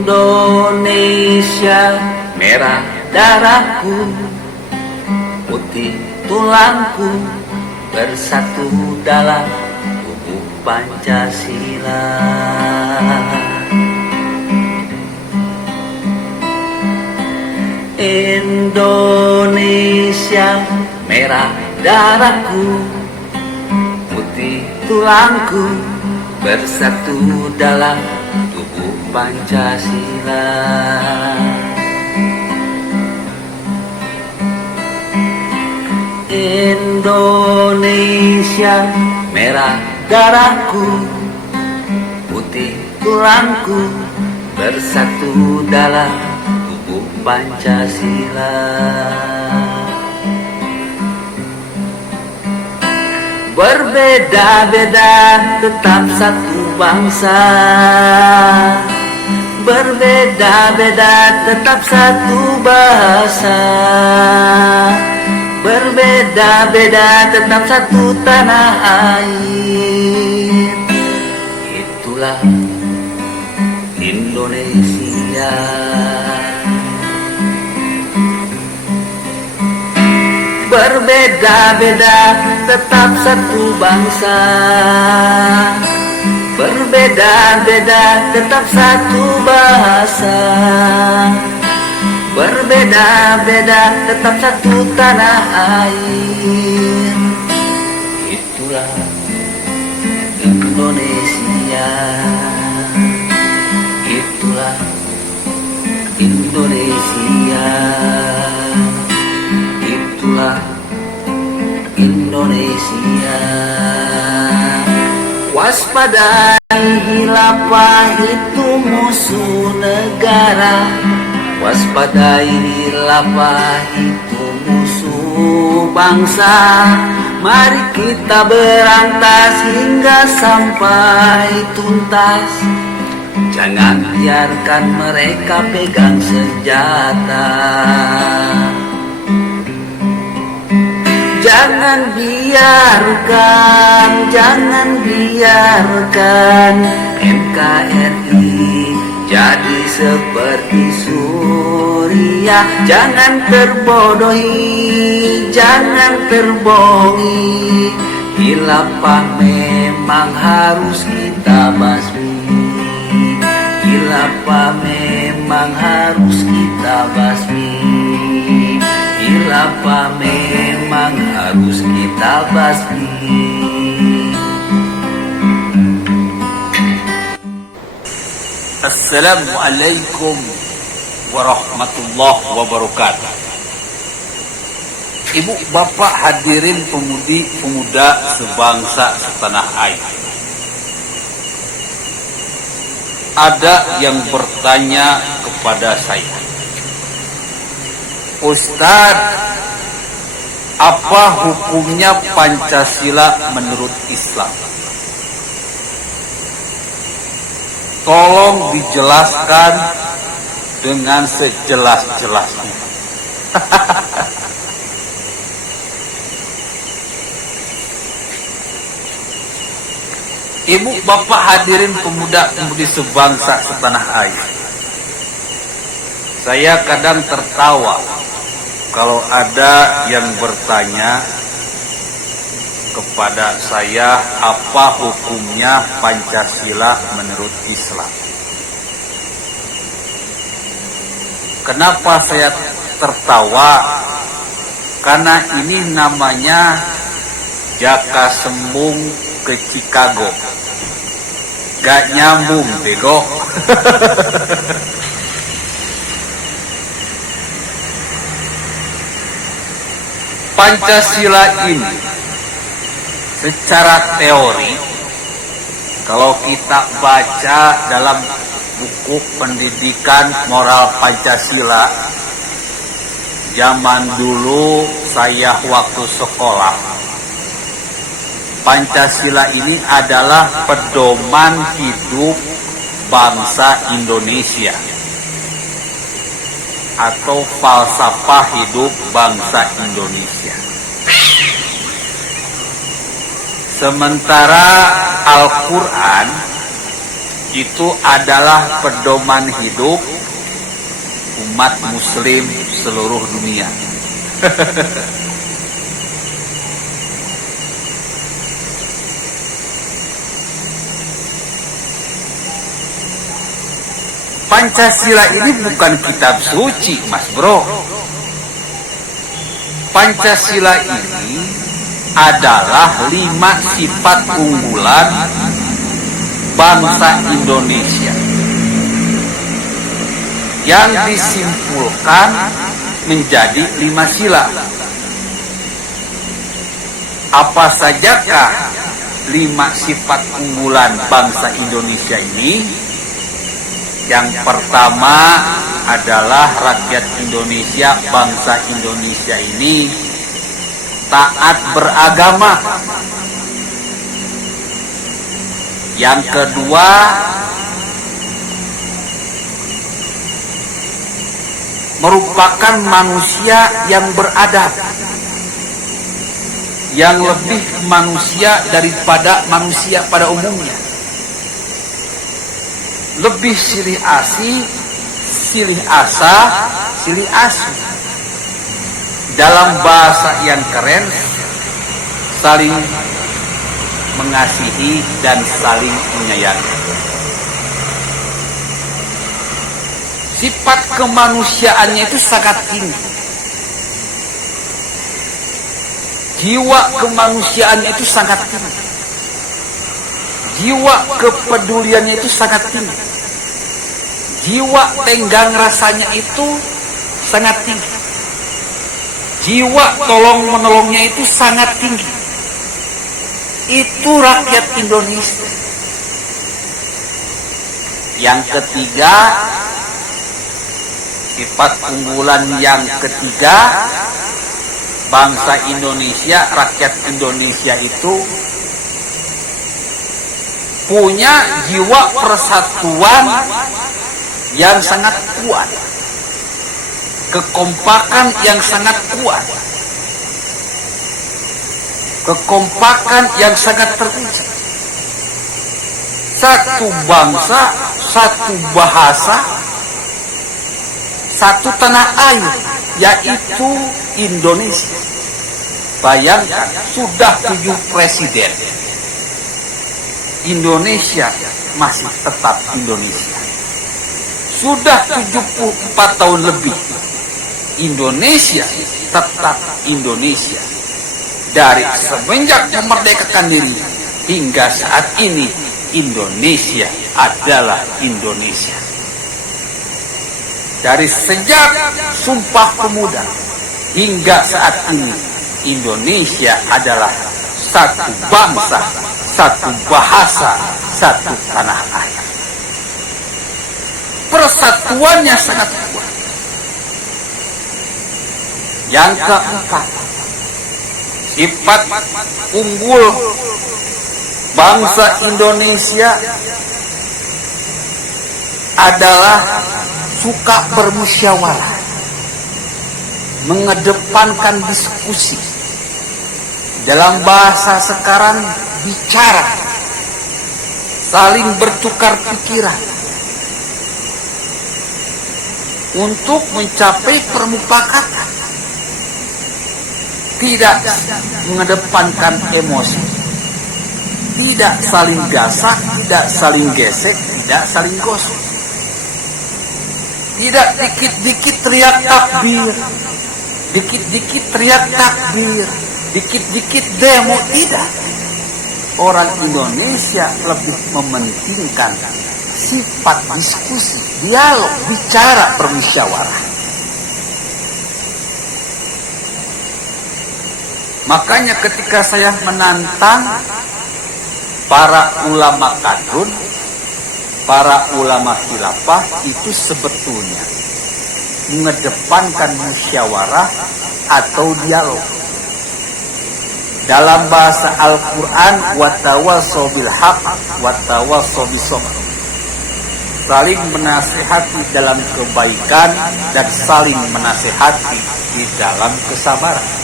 Indonesia, merah darahku, putih tulangku, bersatu dalam tubuh Pancasila. Indonesia, merah darahku, putih tulangku, bersatu dalam tubuh Pancasila. Indonesia, merah darahku, putih tulangku, bersatu dalam tubuh Pancasila. Berbeda-beda tetap satu bangsa, berbeda-beda tetap satu bahasa, berbeda-beda tetap satu tanah air. Itulah Indonesia. Berbeda-beda tetap satu bangsa, berbeda-beda tetap satu bahasa, berbeda-beda tetap satu tanah air. Itulah Indonesia. Itulah Indonesia. Itulah Indonesia. Waspadai hilafah itu musuh negara, waspadai hilafah itu musuh bangsa. Mari kita berantas hingga sampai tuntas. Jangan biarkan mereka pegang senjata. Jangan biarkan NKRI jadi seperti Suriah. Jangan terbodohi, jangan terbohongi. Khilafah memang harus kita basmi. Khilafah memang harus kita basmi. Khilafah memang harus kita basmi. Assalamualaikum warahmatullahi wabarakatuh. Ibu bapak hadirin pemudi pemuda sebangsa setanah air. Ada yang bertanya kepada saya, Ustadz, apa hukumnya Pancasila menurut Islam? Tolong dijelaskan dengan sejelas-jelasnya. Ibu bapak hadirin pemuda-pemudi sebangsa setanah air. Saya kadang tertawa kalau ada yang bertanya kepada saya, apa hukumnya Pancasila menurut Islam? Kenapa saya tertawa? Karena ini namanya Jaka Sembung ke Chicago. Gak nyambung, bego. Pancasila ini secara teori, kalau kita baca dalam buku pendidikan moral Pancasila zaman dulu saya waktu sekolah, Pancasila ini adalah pedoman hidup bangsa Indonesia atau falsafah hidup bangsa Indonesia. Sementara Al-Quran itu adalah pedoman hidup umat muslim seluruh dunia. Pancasila ini bukan kitab suci, Mas Bro. Pancasila ini adalah 5 sifat unggulan bangsa Indonesia yang disimpulkan menjadi 5 sila. Apa sajakah 5 sifat unggulan bangsa Indonesia ini? Yang pertama adalah rakyat Indonesia, bangsa Indonesia ini taat beragama. Yang kedua, merupakan manusia yang beradab, yang lebih manusia daripada manusia pada umumnya. Lebih silih asih, silih asa, silih asu. Dalam bahasa yang keren, saling mengasihi dan saling menyayangi. Sifat kemanusiaannya itu sangat tinggi. Jiwa kemanusiaannya itu sangat tinggi. Jiwa kepeduliannya itu sangat tinggi. Jiwa tenggang rasanya itu sangat tinggi. Jiwa tolong menolongnya itu sangat tinggi. Itu rakyat Indonesia. Yang ketiga, sifat unggulan yang ketiga, bangsa Indonesia, rakyat Indonesia itu punya jiwa persatuan yang sangat kuat, kekompakan yang sangat kuat, kekompakan yang sangat teruji. Satu bangsa, satu bahasa, satu tanah air, yaitu Indonesia. Bayangkan, sudah 7 presiden, Indonesia masih tetap Indonesia. Sudah 74 tahun lebih, Indonesia tetap Indonesia. Dari semenjak memerdekakan diri hingga saat ini, Indonesia adalah Indonesia. Dari sejak Sumpah Pemuda hingga saat ini, Indonesia adalah satu bangsa, satu bahasa, satu tanah air. Persatuannya sangat kuat. Yang keempat, sifat unggul bangsa Indonesia adalah suka bermusyawarah, mengedepankan diskusi. Dalam bahasa sekarang, bicara, saling bertukar pikiran untuk mencapai permufakatan. Tidak mengedepankan emosi, tidak saling gasak, tidak saling gesek, tidak saling gosok, tidak dikit-dikit teriak takbir, dikit-dikit teriak takbir, dikit-dikit demo. Tidak. Orang Indonesia lebih mementingkan sifat diskusi, dialog, bicara, bermusyawarah. Makanya ketika saya menantang para ulama kadrun, para ulama khilafah, itu sebetulnya mengedepankan musyawarah atau dialog. Dalam bahasa Al-Quran, watawassaw bil haqq watawassaw bis sabr. Saling menasihati dalam kebaikan dan saling menasihati di dalam kesabaran.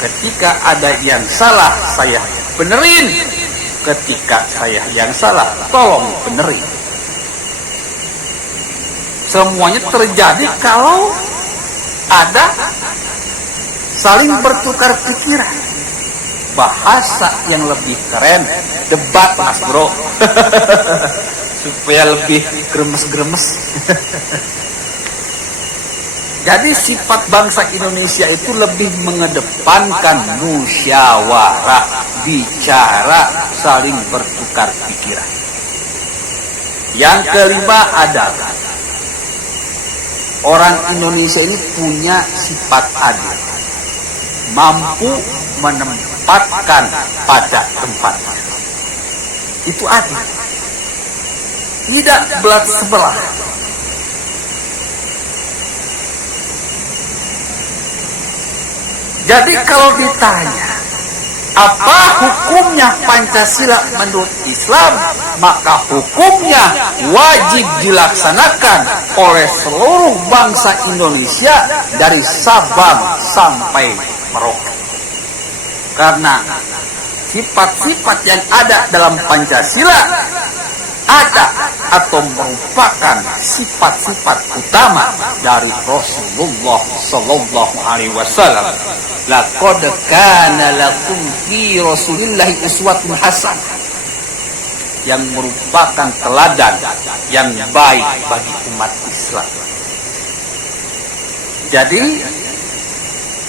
Ketika ada yang salah, saya benerin. Ketika saya yang salah, tolong benerin. Semuanya terjadi kalau ada saling bertukar pikiran. Bahasa yang lebih keren, debat mas bro. Supaya lebih gremes-gremes. Jadi sifat bangsa Indonesia itu lebih mengedepankan musyawarah, bicara, saling bertukar pikiran. Yang kelima adalah orang Indonesia ini punya sifat adil, mampu menempatkan pada tempatnya. Itu adil, tidak belat sebelah. Jadi kalau ditanya apa hukumnya Pancasila menurut Islam, maka hukumnya wajib dilaksanakan oleh seluruh bangsa Indonesia dari Sabang sampai Merauke. Karena sifat-sifat yang ada dalam Pancasila ada atau merupakan sifat-sifat utama dari Rasulullah Sallallahu Alaihi Wasallam. Laqad kana lakum fi Rasulillahi uswatun hasanah, yang merupakan teladan yang baik bagi umat Islam. Jadi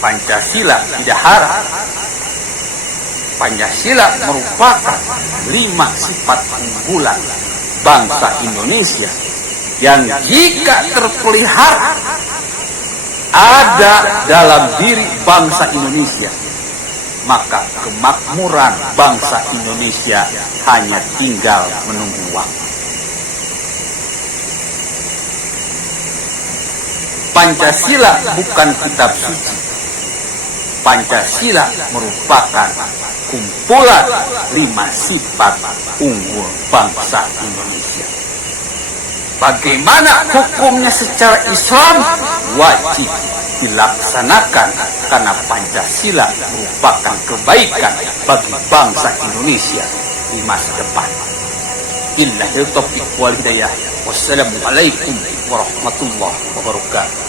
Pancasila tidak haram. Pancasila merupakan 5 sifat unggulan bangsa Indonesia yang jika terpelihara ada dalam diri bangsa Indonesia, maka kemakmuran bangsa Indonesia hanya tinggal menunggu waktu. Pancasila bukan kitab suci. Pancasila merupakan kumpulan 5 sifat unggul bangsa Indonesia. Bagaimana hukumnya secara Islam? Wajib dilaksanakan karena Pancasila merupakan kebaikan bagi bangsa Indonesia di masa depan. Illahil taufiq wal hidayah. Wassalamualaikum warahmatullahi wabarakatuh.